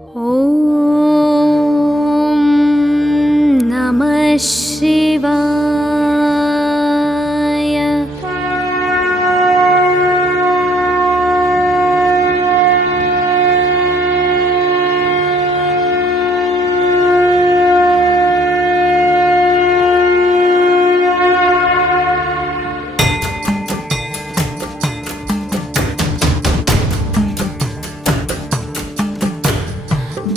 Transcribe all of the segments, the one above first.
ॐ नमः शिवाय।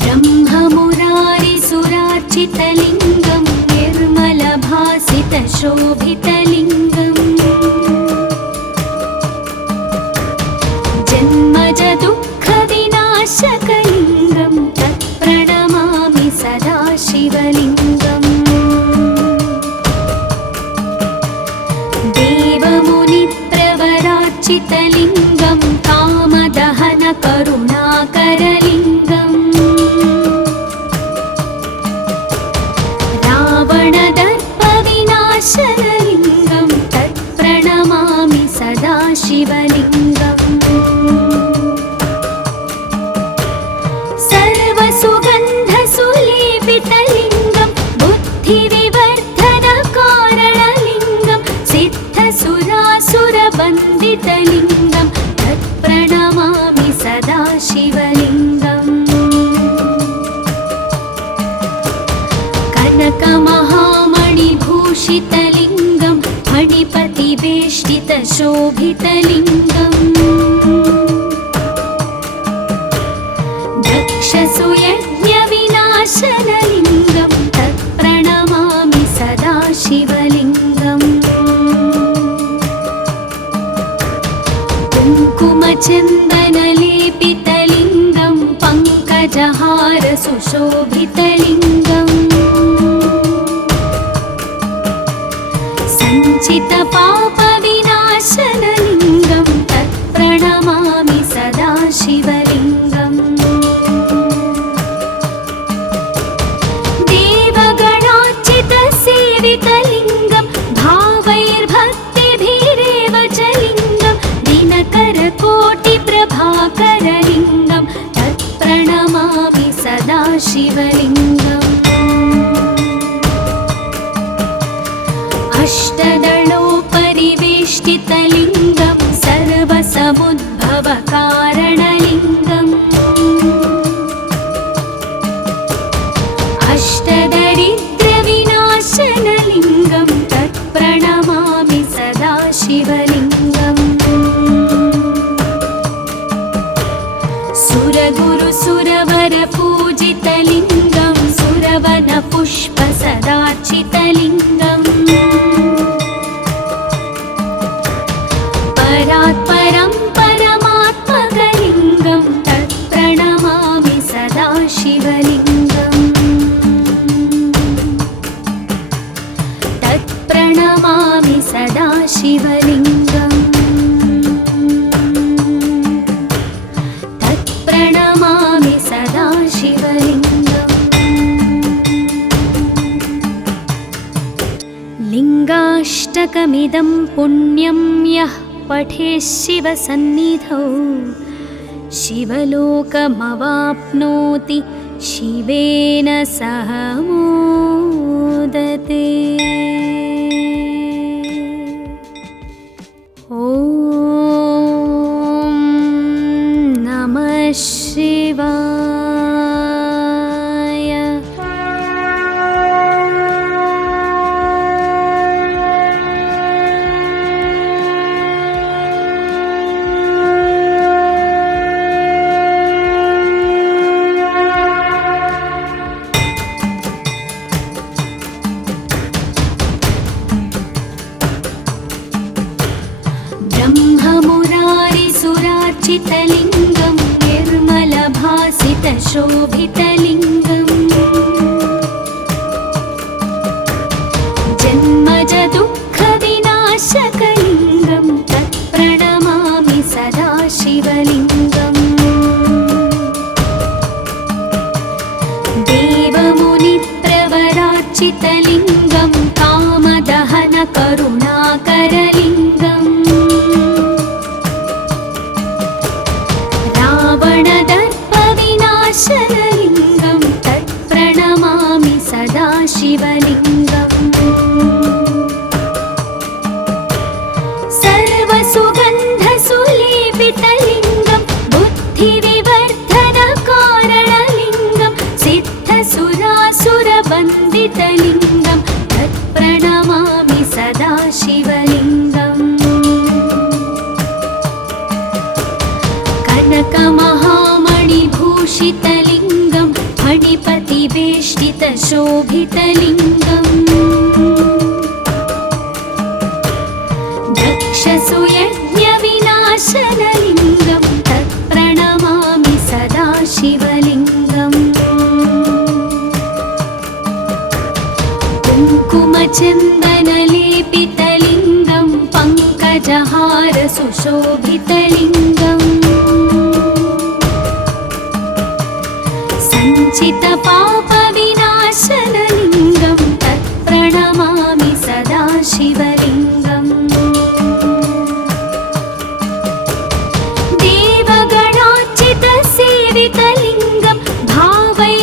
ब्रह्ममुरारिसुरार्चितलिङ्गं निर्मलभासितशोभितलिङ्गम् जन्मजदुःखविनाशकलिङ्गं तत्प्रणमामि सदा शिवलिङ्गम्। देवमुनिप्रवरार्चितलिङ्गं कामदहनकरुणाकरलिङ्गम् रावणदर्पविनाशनलिङ्गं तत्प्रणमामि सदा शिवलिङ्गम्। सर्वसुगन्धसुलेपितलिङ्गं बुद्धिविवर्धनकारणलिङ्गं सिद्धसुरासुरवन्दितलिङ्गं तत्प्रणमामि सदा शिवलिङ्गम्। कनकमहामणिभूषितलिङ्गं फणिपतिवेष्टितशोभितलिङ्गम् दक्षसुयज्ञविनाशनलिङ्गं तत्प्रणमामि सदा शिवलिङ्गम्। कुङ्कुमचन्दनलेपितलिङ्गं पङ्कजहारसुशोभितलिङ्गम् सञ्चितपापविनाशनलिङ्गं तत्प्रणमामि सदा शिवलिङ्गम्। देवगणार्चितसेवितलिङ्गं भावैर्भक्तिभिरेव च लिङ्गं दिनकरकोटिप्रभाकरलिङ्गं तत्प्रणमामि सदा शिवलिङ्गम्। अष्टदलोपरिवेष्टितलिङ्गं सर्वसमुद्भवकारणलिङ्गम् अष्टदरिद्रविनाशनलिङ्गं तत्प्रणमामि सदा शिवलिङ्गम्। सुरगुरुसुरवरपूजितलिङ्गं सुरवनपुष्पसदार्चितलिङ्गम् परात्परं परमात्मकलिङ्गं तत्प्रणमामि सदा शिवलिङ्गम्। तत्प्रणमामि सदा शिवलिङ्गम्। तत्प्रणमामि सदा शिवलिङ्गम्। लिङ्गाष्टकमिदं पुण्यं यः पठेत् शिवसन्निधौ शिवलोकमवाप्नोति शिवेन सह मोदते। ॐ नमः शिवाय। ब्रह्ममुरारिसुरार्चितलिङ्गं निर्मलभासितशोभितलिङ्गम् जन्मजदुःखविनाशकलिङ्गं तत्प्रणमामि सदा शिवलिङ्गम्। देवमुनिप्रवरार्चितलिङ्गं कामदहनकरुणाकरलिङ्गम् रावणदर्पविनाशनलिङ्गं शिवलिङ्गं फणिपतिवेष्टितशोभितलिङ्गम् दक्षसुयज्ञविनाशनलिङ्गं तत्प्रणमामि सदा शिवलिङ्गम् कुङ्कुमचन्दनलेपितलिङ्गं पङ्कजहार सुशोभितलिङ्गम् सञ्चितपापविनाशनलिङ्गं तत्प्रणमामि सदा शिवलिङ्गम् देवगणार्चितसेवितलिङ्गं भावैर्भक्तिभिरेव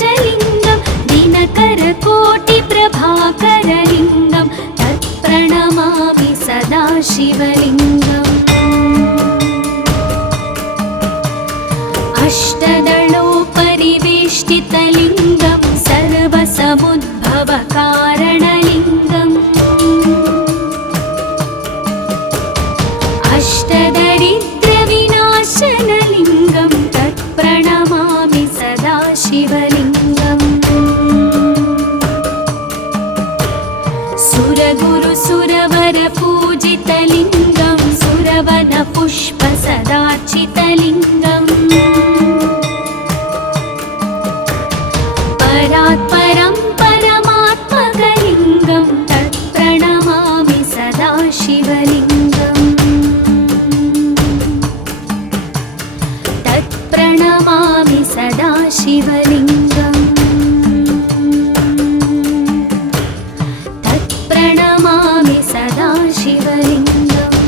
च लिङ्गं दिनकरकोटिप्रभाकरलिङ्गं तत्प्रणमामि सदा शिवलिङ्गम् अष्टदलोपरिवेष्टितलिङ्गं सर्वसमुद्भवकारणलिङ्गम् अष्टदरिद्रविनाशनलिङ्गं तत्प्रणमामि सदा शिवलिङ्गम् सुरगुरुसुरवरपूजितलिङ्गं सुरवनपुष्पसदार्चितलिङ्गम् परात्परं परमात्मकलिङ्गं तत्प्रणमामि सदा शिवलिङ्गम् तत्प्रणमामि सदा शिवलिङ्गम् तत्प्रणमामि सदा शिवलिङ्गम्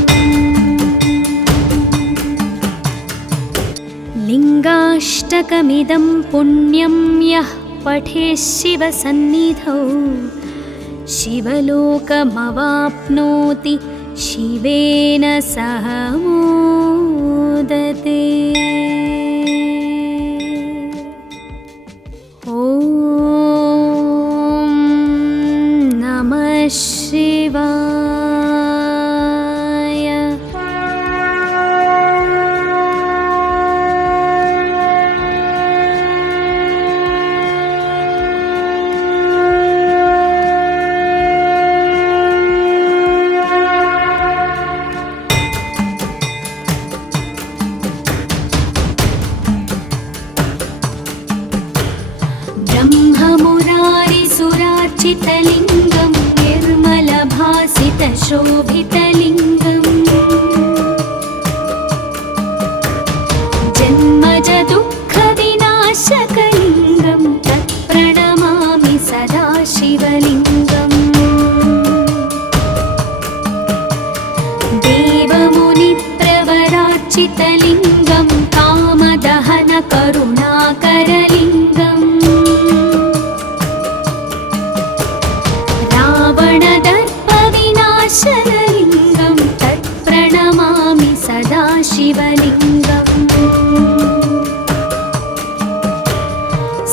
लिङ्गाष्टकमिदं पुण्यं यः पठेत् शिवसन्निधौ शिवलोकमवाप्नोति शिवेन सह मोदते। ॐ नमः शिवाय। ब्रह्ममुरारिसुरार्चितलिङ्गं निर्मलभासितशोभितलिङ्गम् जन्मजदुःखविनाशकलिङ्गं तत्प्रणमामि सदा शिवलिङ्गम् देवमुनिप्रवरार्चितलिङ्गं कामदहनकरुणाकरलिङ्गम् रावणदर्पविनाशनलिङ्गं तत्प्रणमामि सदा शिवलिङ्गम्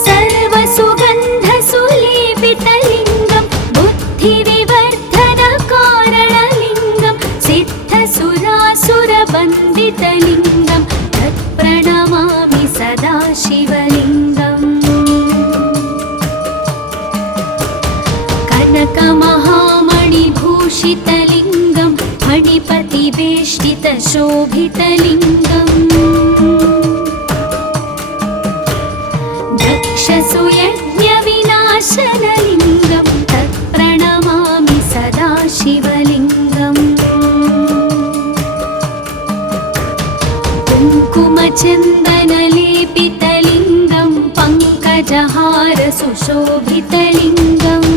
सर्वसुगन्धसुलेपितलिङ्गं बुद्धिविवर्धनकारणलिङ्गं सिद्धसुरासुरवन्दितलिङ्गं तत्प्रणमामि सदा शिवलिङ्गम् कनकमहामणिभूषितलिङ्गं फणिपतिवेष्टितशोभितलिङ्गम् दक्षसुयज्ञविनाशनलिङ्गं तत्प्रणमामि सदा शिवलिङ्गम् कुङ्कुमचन्दनलेपितलिङ्गं पङ्कजहार सुशोभितलिङ्गम्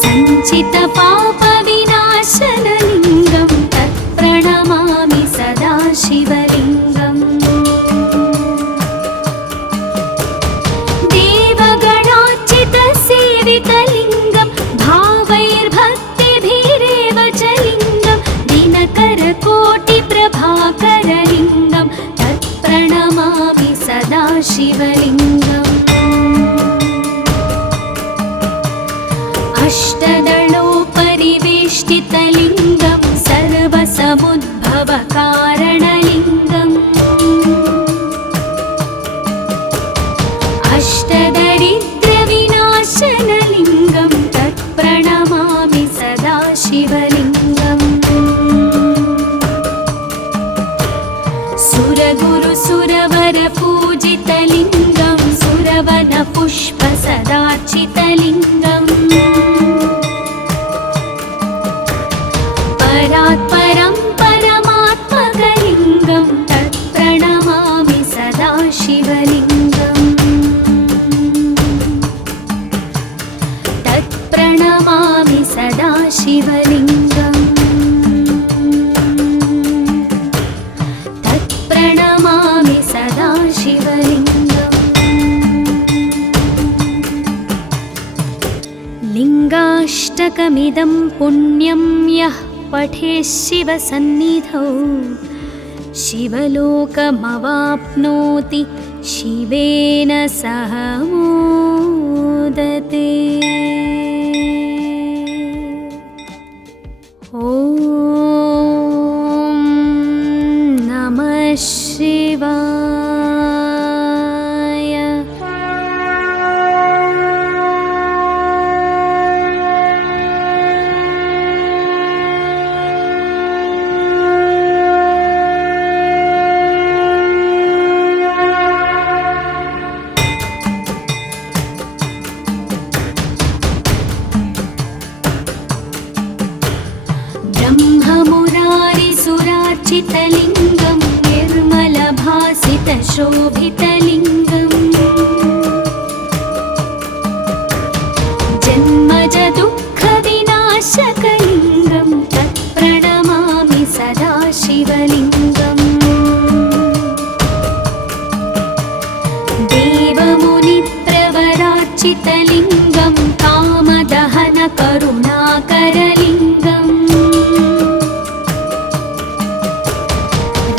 सञ्चितपापविनाशनलिङ्गं तत्प्रणमामि सदा शिवलिङ्गम् देवगणार्चितसेवितलिङ्गं भावैर्भक्तिभिरेव च लिङ्गं दिनकरकोटिप्रभाकरलिङ्गं तत्प्रणमामि सदा शिवलिङ्गम् अष्टदलोपरिवेष्टितलिङ्गं सर्वसमुद्भव सदाशिवलिङ्गम् अष्टदरिद्रविनाशनलिङ्गं तत्प्रणमामि सदाशिवलिङ्गम् सुरगुरुसुरवरपूजितलिङ्गं सुरवनपुष्पसदार्चितलिङ्गम् परात्परं परमात्मकलिङ्गं तत्प्रणमामि सदाशिवलिङ्गम् तत्प्रणमामि सदाशिवलिङ्गम् तत्प्रणमामि सदाशिवलिङ्गम् लिङ्गाष्टकमिदं पुण्यं यः पठेत् शिवसन्निधौ शिवलोकमवाप्नोति शिवेन सह मोदते। ॐ नमः शिवाय। ब्रह्ममुरारिसुरार्चितलिङ्गं निर्मलभासितशोभितलिङ्गम् जन्मजदुःखविनाशकलिङ्गं तत्प्रणमामि सदाशिवलिङ्गम् देवमुनिप्रवरार्चितलिङ्गं कामदहनकरुणाकरलिङ्गम्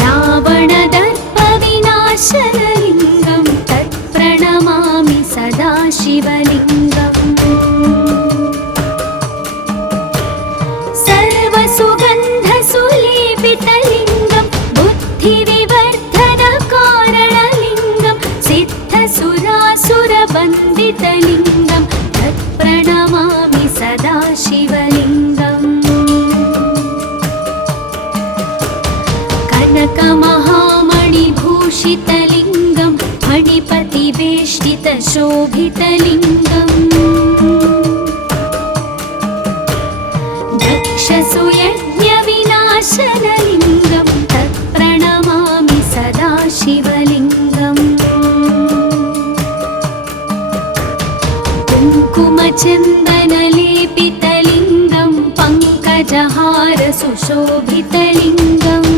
रावणदर्पविनाशनलिङ्गं तत्प्रणमामि सदाशिवलिङ्गम् सर्वसुगन्धसुलेपितलिङ्गं बुद्धिविवर्धनकारणलिङ्गं सिद्धसुरासुरवन्दितलिङ्गं तत्प्रणमामि सदाशिवलिङ्गम् कनकमहामणिभूषितलिङ्गं फणिपतिवेष्टितशोभितलिङ्गम् दक्षसुयज्ञविनाशनलिङ्गं तत्प्रणमामि सदाशिवलिङ्गम् कुङ्कुमचन्दनलेपितलिङ्गं पङ्कजहारसुशोभितलिङ्गम्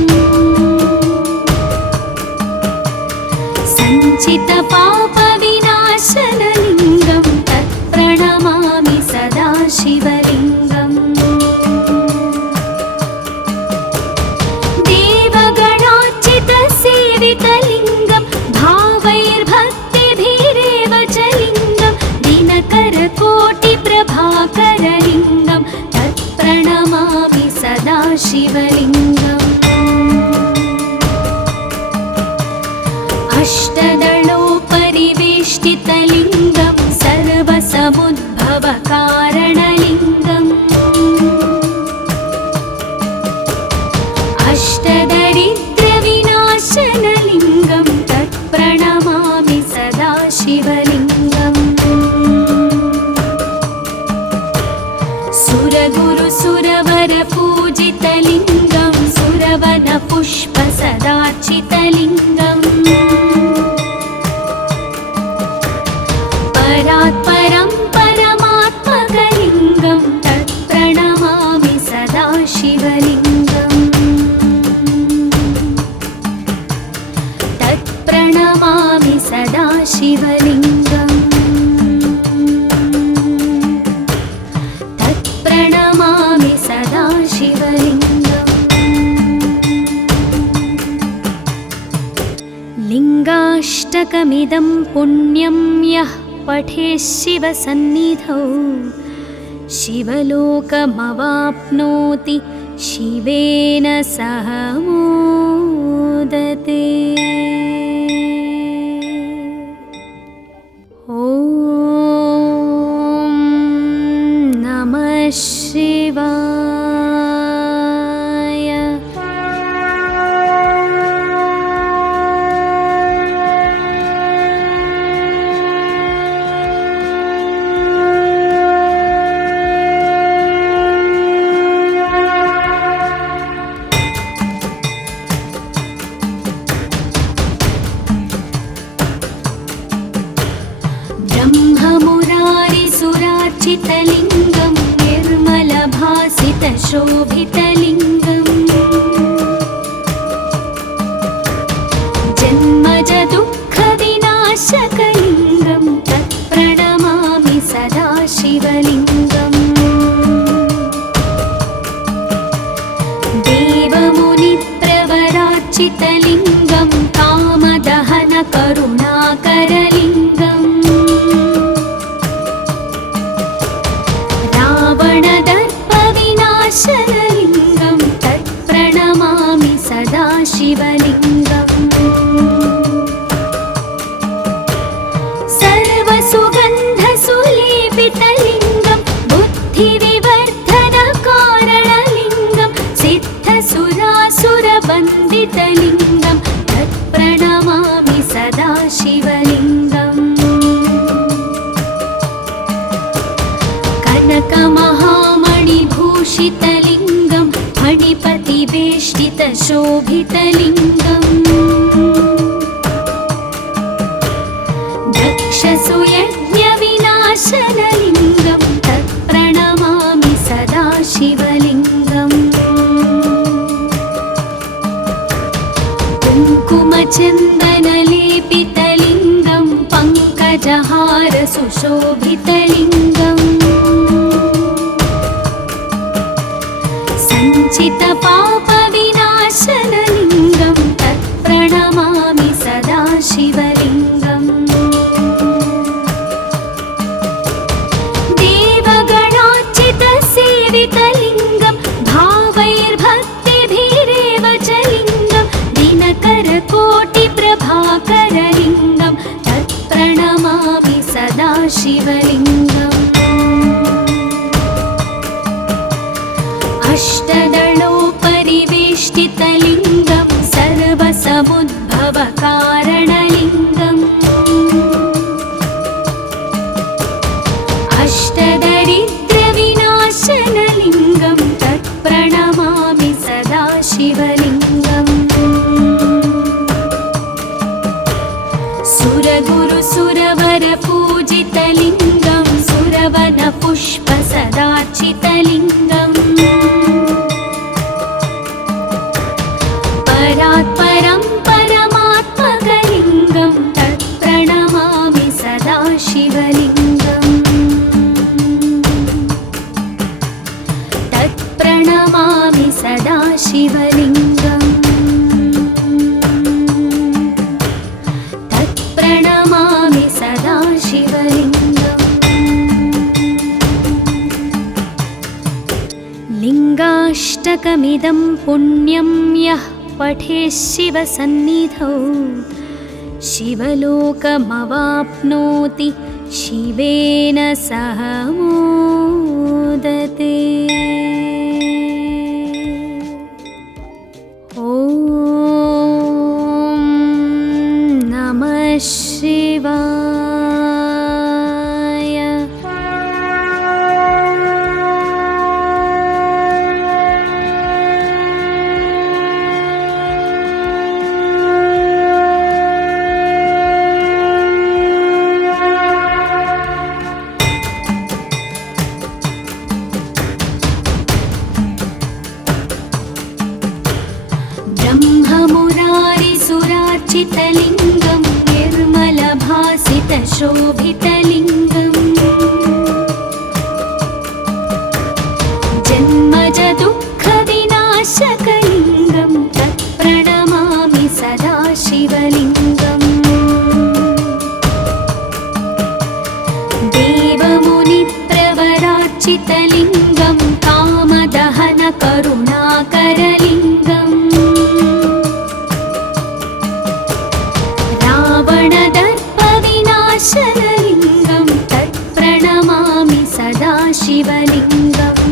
सञ्चितपापविनाशनलिङ्गं तत्प्रणमामि सदाशिवलिङ्गम् देवगणार्चितसेवितलिङ्गं भावैर्भक्तिभिरेव च लिङ्गं दिनकरकोटिप्रभाकरलिङ्गं तत्प्रणमामि सदाशिवलिङ्गम् अष्टदलोपरिवेष्टितलिङ्गं सर्वसमुद्भवकारणलिङ्गम् अष्टदरिद्रविनाशनलिङ्गं तत्प्रणमामि सदाशिवलिङ्गम् सुरगुरुसुरवरपूजितलिङ्गं सुरवनपुष्पसदार्चितलिङ्गम् परात्परं परमात्मकलिङ्गं तत्प्रणमामि सदाशिवलिङ्गम् तत्प्रणमामि सदाशिवलिङ्गम् तत्प्रणमामि सदाशिवलिङ्गम् लिङ्गाष्टकमिदं पुण्यं यः पठेत् शिवसन्निधौ शिवलोकमवाप्नोति शिवेन सह मोदते। ॐ नमः शिवाय। ब्रह्ममुरारिसुरार्चितलिङ्गं निर्मलभासितशोभितलिङ्गम् जन्मजदुःखविनाशकलिङ्गं तत्प्रणमामि सदा शिवलिङ्गम्। देवमुनिप्रवरार्चितलिङ्गं कामदहनकरुणाकरलिङ्गम् रावणदर्पविनाशनलिङ्गं तत्प्रणमामि सदा शिवलिङ्गम्। सर्वसुगन्धसुलेपितलिङ्गं बुद्धिविवर्धनकारणलिङ्गं सिद्धसुरासुरवन्दितलिङ्गं तत्प्रणमामि सदा शिवलिङ्गम्। कनकमहामणिभूषितलिङ्गं फणिपतिवेष्टितशोभितलिङ्गम् दक्षसुयज्ञविनाशनलिङ्गं तत्प्रणमामि सदा शिवलिङ्गम्। कुङ्कुमचन्दनलेपितलिङ्गं पङ्कजहारसुशोभितलिङ्गम् सञ्चितपापविनाशनलिङ्गं तत्प्रणमामि सदा शिवलिङ्गम्। देवगणार्चितसेवितलिङ्गं भावैर्भक्तिभिरेव च लिङ्गं दिनकरकोटिप्रभाकरलिङ्गं तत्प्रणमामि सदा शिवलिङ्गम्। अष्टदलोपरिवेष्टितलिङ्गं सर्वसमुद्भवकारणलिङ्गम् अष्टदरिद्रविनाशनलिङ्गं तत्प्रणमामि सदा शिवलिङ्गम्। सुरगुरुसुरवरपूजितलिङ्गं सुरवनपुष्पसदार्चितलिङ्गम् परात्परं परमात्मकलिङ्गं तत्प्रणमामि सदा शिवलिङ्गम्। तत्प्रणमामि सदा शिवलिङ्गम्। तत्प्रणमामि सदा शिवलिङ्गम्। लिङ्गाष्टकमिदं पुण्यं यः पठेत् शिवसन्निधौ शिवलोकमवाप्नोति शिवेन सह मोदते। ॐ नमः शिवाय। ब्रह्ममुरारिसुरार्चितलिङ्गं निर्मलभासितशोभितलिङ्गम् जन्मजदुःखविनाशकलिङ्गं तत्प्रणमामि सदा शिवलिङ्गम्। देवमुनिप्रवरार्चितलिङ्गं कामदहनकरुणा रावणदर्पविनाशनलिङ्गं तत्प्रणमामि सदा शिवलिङ्गम्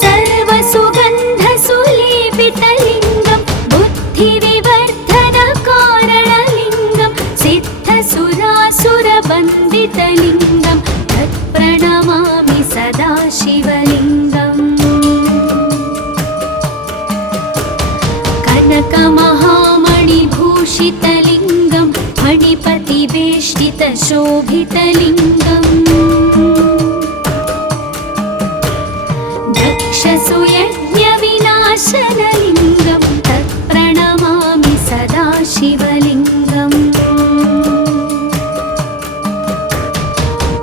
सर्वसुगन्धसुलेपितलिङ्गं बुद्धिविवर्धनकारणलिङ्गं सिद्धसुरासुरवन्दितलिङ्गं तत्प्रणमामि सदा शिवलिङ्गम् कनकमहामणिभूषितलिङ्गं फणिपतिवेष्टितशोभितलिङ्गम् दक्षसुयज्ञविनाशनलिङ्गं तत्प्रणमामि सदा शिवलिङ्गम्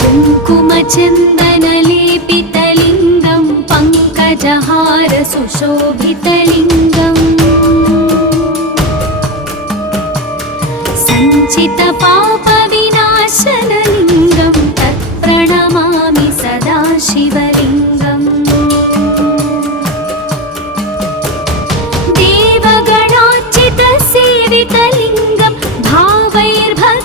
कुङ्कुमचन्दनलेपितलिङ्गं पङ्कजहारसुशोभितलिङ्गम् सञ्चितपापविनाशनलिङ्गं तत्प्रणमामि सदा शिवलिङ्गम् देवगणार्चितसेवितलिङ्गं भावैर्भक्तिभिरेव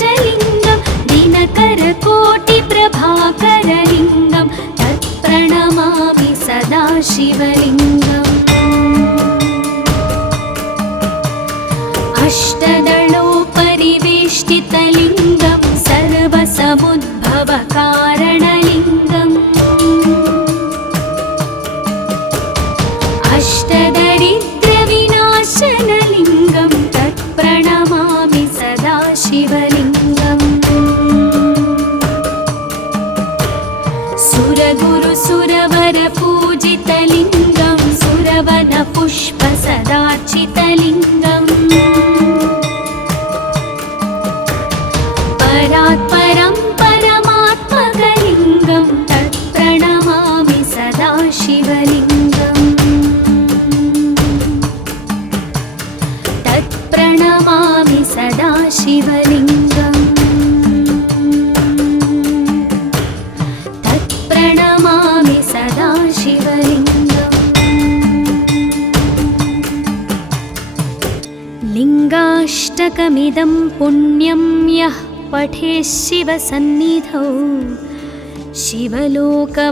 च लिङ्गं दिनकरकोटिप्रभाकरलिङ्गं तत्प्रणमामि सदा शिवलिङ्गम् अष्टदलोपरिवेष्टितलिङ्गं सर्वसमुद्भवकारणलिङ्गम् अष्टदरिद्रविनाशनलिङ्गं तत्प्रणमामि सदा शिवलिङ्गम् सुरगुरुसुरवरपूजितलिङ्गं सुरवनपुष्पसदार्चितलिङ्गम् परात्परं परमात्मकलिङ्गं तत्प्रणमामि सदा शिवलिङ्गम् तत्प्रणमामि सदा शिवलिङ्गम् तत्प्रणमामि सदा शिवलिङ्गम् लिङ्गाष्टकमिदं पुण्यं यः पठेत् शिवसन्निधौ शिवलोकमवाप्नोति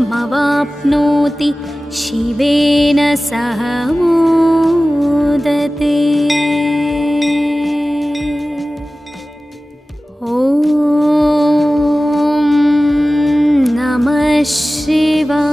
शिवेन सह मोदते। ॐ नमः शिवाय।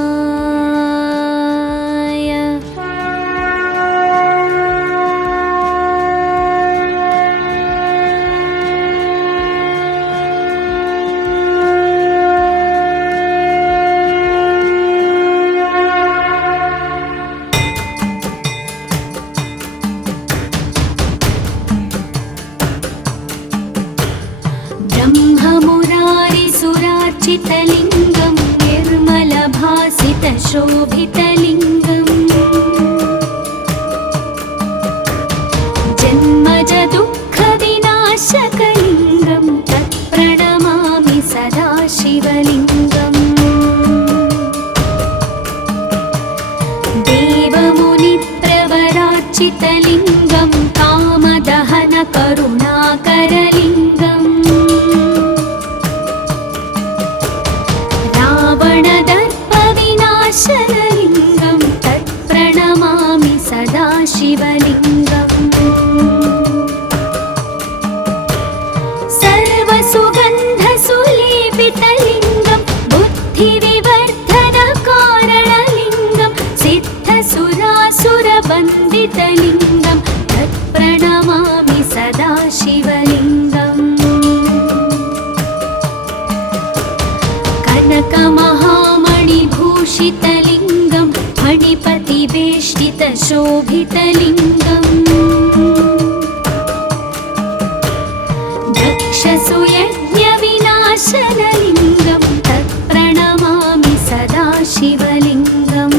ब्रह्ममुरारिसुरार्चितलिङ्गं निर्मलभासितशोभितलिङ्गम् जन्मजदुःखविनाशकलिङ्गं तत्प्रणमामि सदा शिवलिङ्गम् देवमुनिप्रवरार्चितलिङ्गं कामदहनकरुणाकरलिङ्गम् रावणदर्पविनाशनलिङ्गं तत्प्रणमामि सदा शिवलिङ्गम् सर्वसुगन्धसुलेपितलिङ्गं बुद्धिविवर्धनकारणलिङ्गं सिद्धसुरासुरवन्दितलिङ्गं तत्प्रणमामि सदा शिवलिङ्गम् कनकमहामणिभूषितलिङ्गं फणिपतिवेष्टितशोभितलिङ्गम् दक्षसुयज्ञविनाशनलिङ्गं तत्प्रणमामि सदा शिवलिङ्गम्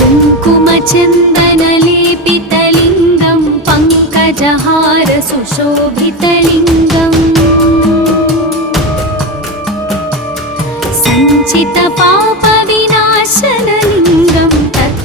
कुङ्कुमचन्दनलेपितलिङ्गं पङ्कजहारसुशोभितलिङ्गम् सञ्चितपापविनाशनलिङ्गं तत्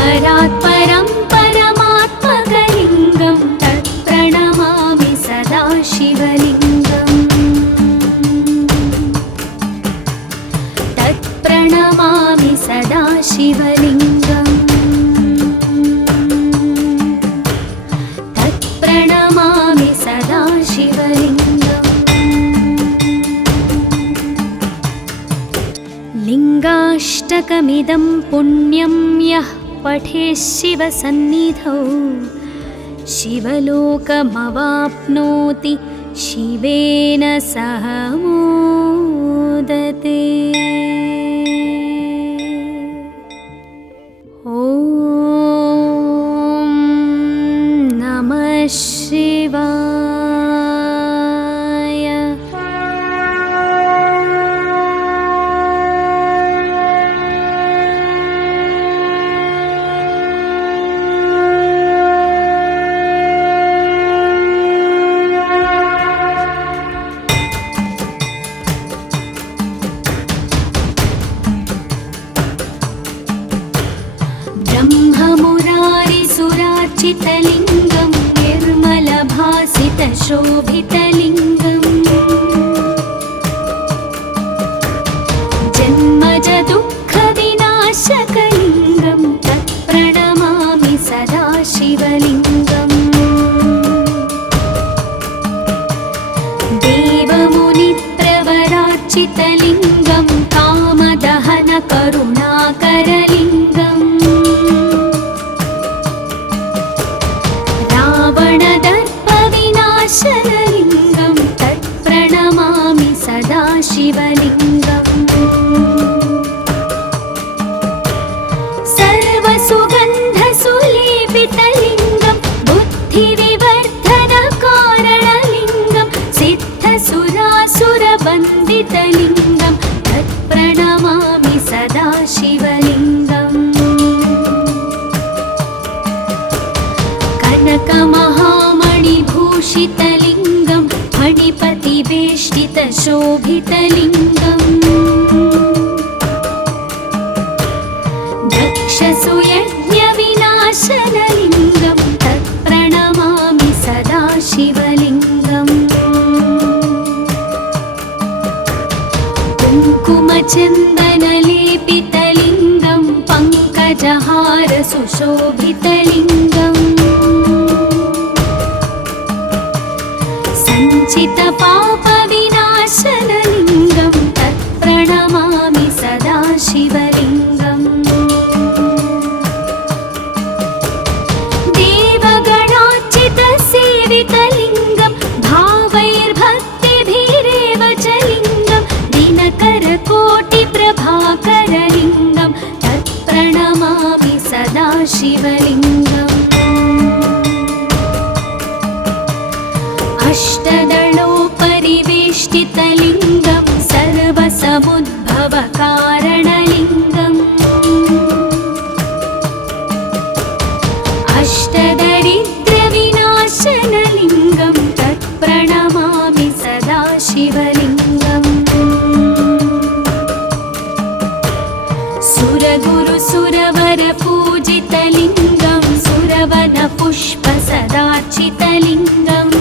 परात् परं परमात्मकलिङ्गं तत्प्रणमामि सदा शिवलिङ्गम् तत्प्रणमामि सदा शिवलिङ्गम् तत्प्रणमामि सदा शिवलिङ्गम् लिङ्गाष्टकमिदं पुण्यं यः पठेत् शिवसन्निधौ शिवलोकमवाप्नोति शिवेन सह मोदते। ॐ नमः शिवाय। ब्रह्ममुरारिसुरार्चितलिङ्गं निर्मलभासितशोभितलिङ्गम् जन्मजदुःखविनाशकलिङ्गं तत्प्रणमामि सदा शिवलिङ्गम् देवमुनिप्रवरार्चितलिङ्गं कामदहनकरुणाकरलिङ्गम् रावणदर्पविनाशनलिङ्गं तत्प्रणमामि सदा शिवलिङ्गम् सर्वसुगन्धसुलेपितलिङ्गं बुद्धिविवर्धनकारणलिङ्गं सिद्धसुरासुरवन्दितलिङ्गं तत्प्रणमामि सदा शिवलिङ्गम् कनकमहामणिभूषितलिङ्गं फणिपतिवेष्टितशोभितलिङ्गम् दक्षसुयज्ञविनाशनलिङ्गं तत्प्रणमामि सदा शिवलिङ्गम् कुङ्कुमचन्दनलेपितलिङ्गं पङ्कजहारसुशोभितलिङ्गम् सञ्चितपापविनाशनलिङ्गं तत्प्रणमामि सदा शिवलिङ्गम् देवगणार्चितसेवितलिङ्गं भावैर्भक्तिभिरेव च लिङ्गं दिनकरकोटिप्रभाकरलिङ्गं तत्प्रणमामि सदा शिवलिङ्गम् अष्टदलोपरिवेष्टितलिङ्गं सर्वसमुद्भवकारणलिङ्गम् अष्टदरिद्रविनाशनलिङ्गं तत्प्रणमामि सदा शिवलिङ्गम् सुरगुरुसुरवरपूजितलिङ्गं सुरवनपुष्पसदार्चितलिङ्गम्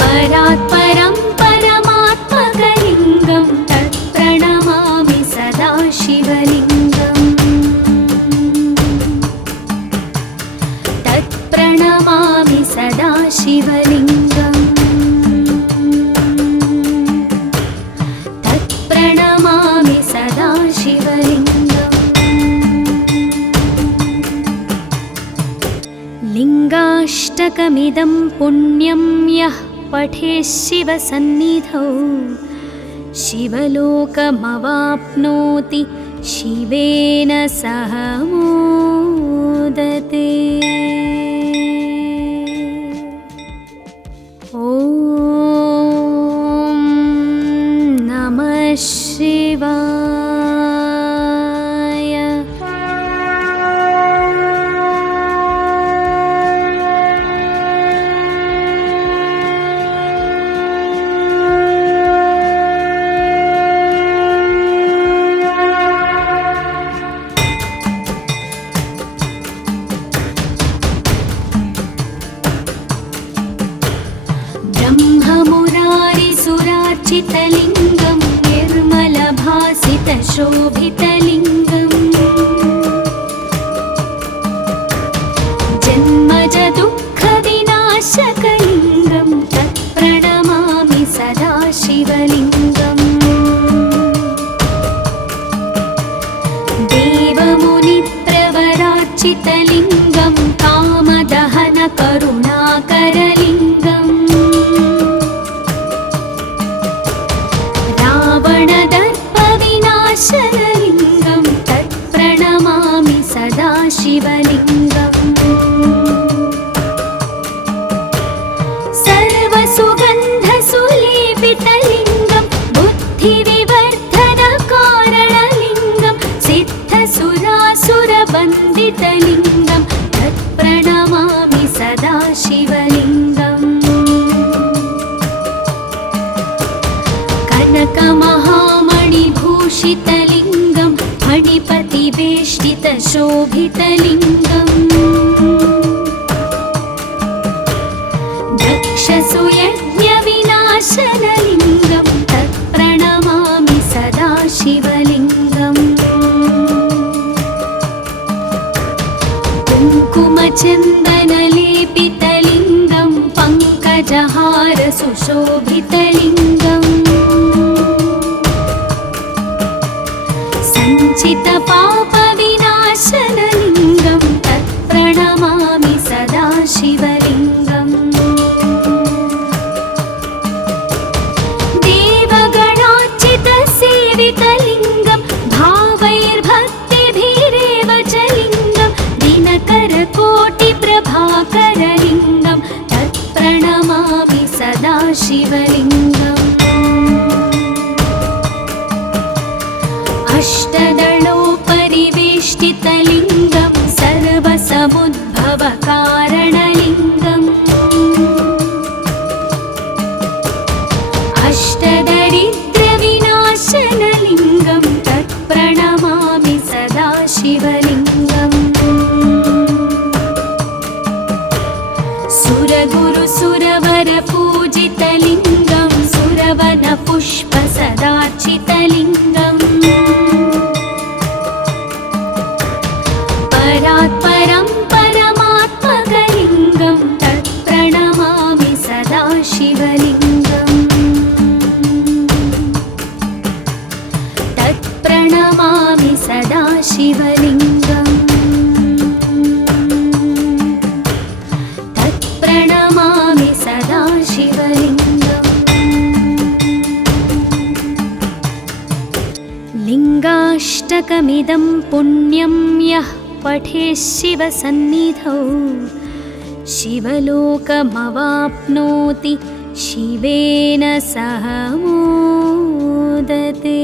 परात् परं परमात्मकलिङ्गं तत्प्रणमामि सदा शिवलिङ्गम् तत्प्रणमामि सदा शिवलिङ्गम् तत्प्रणमामि सदा शिवलिङ्गम् लिङ्गाष्टकमिदं पुण्यं यः पठेत् शिवसन्निधौ शिवलोकमवाप्नोति शिवेन सह मोदते। ॐ नमः शिवाय। शोभितलिङ्गम् जन्मज दुःखविनाशकलिङ्गं तत्प्रणमामि सदा शिवलिङ्गम् देवमुनिप्रवरार्चितलिङ्गं कामदहन करुणाकरलिङ्गम् रावणदर्पविनाशनलिङ्गं तत्प्रणमामि सदा शिवलिङ्गम् सर्वसुगन्धसुलेपितलिङ्गं बुद्धिविवर्धनकारणलिङ्गं सिद्धसुरासुरवन्दितलिङ्गं तत्प्रणमामि सदा शिवलिङ्गम् कनकमहामणिभूषितलिङ्गं फणिपतिवेष्टितशोभितलिङ्गम् दक्षसुयज्ञविनाशनलिङ्गं तत्प्रणमामि सदा शिवलिङ्गम् कुङ्कुमचन्दनलेपितलिङ्गं पङ्कजहारसुशोभितलिङ्गम् सञ्चितपापविनाशनलिङ्गं तत्प्रणमामि सदा शिवलिङ्गम् देवगणार्चितसेवितलिङ्गं भावैर्भक्तिभिरेव च लिङ्गं दिनकरकोटिप्रभाकरलिङ्गं तत्प्रणमामि सदा शिवलिङ्गम् अष्टदलोपरिवेष्टितलिङ्गं सर्वसमुद्भवकारणलिङ्गम् अष्टदरिद्रविनाशनलिङ्गं तत्प्रणमामि सदा शिवलिङ्गम् सुरगुरुसुरवरपूजितलिङ्गं सुरवनपुष्पसदार्चितलिङ्गम् परात्परं परमात्मकलिङ्गं तत्प्रणमामि सदा शिवलिङ्गम् तत्प्रणमामि सदा शिवलिङ्गम् तत्प्रणमामि सदा शिवलिङ्गम् लिङ्गाष्टकमिदं पुण्यं यः पठेत् शिवसन्निधौ शिवलोकमवाप्नोति शिवेन सह मोदते।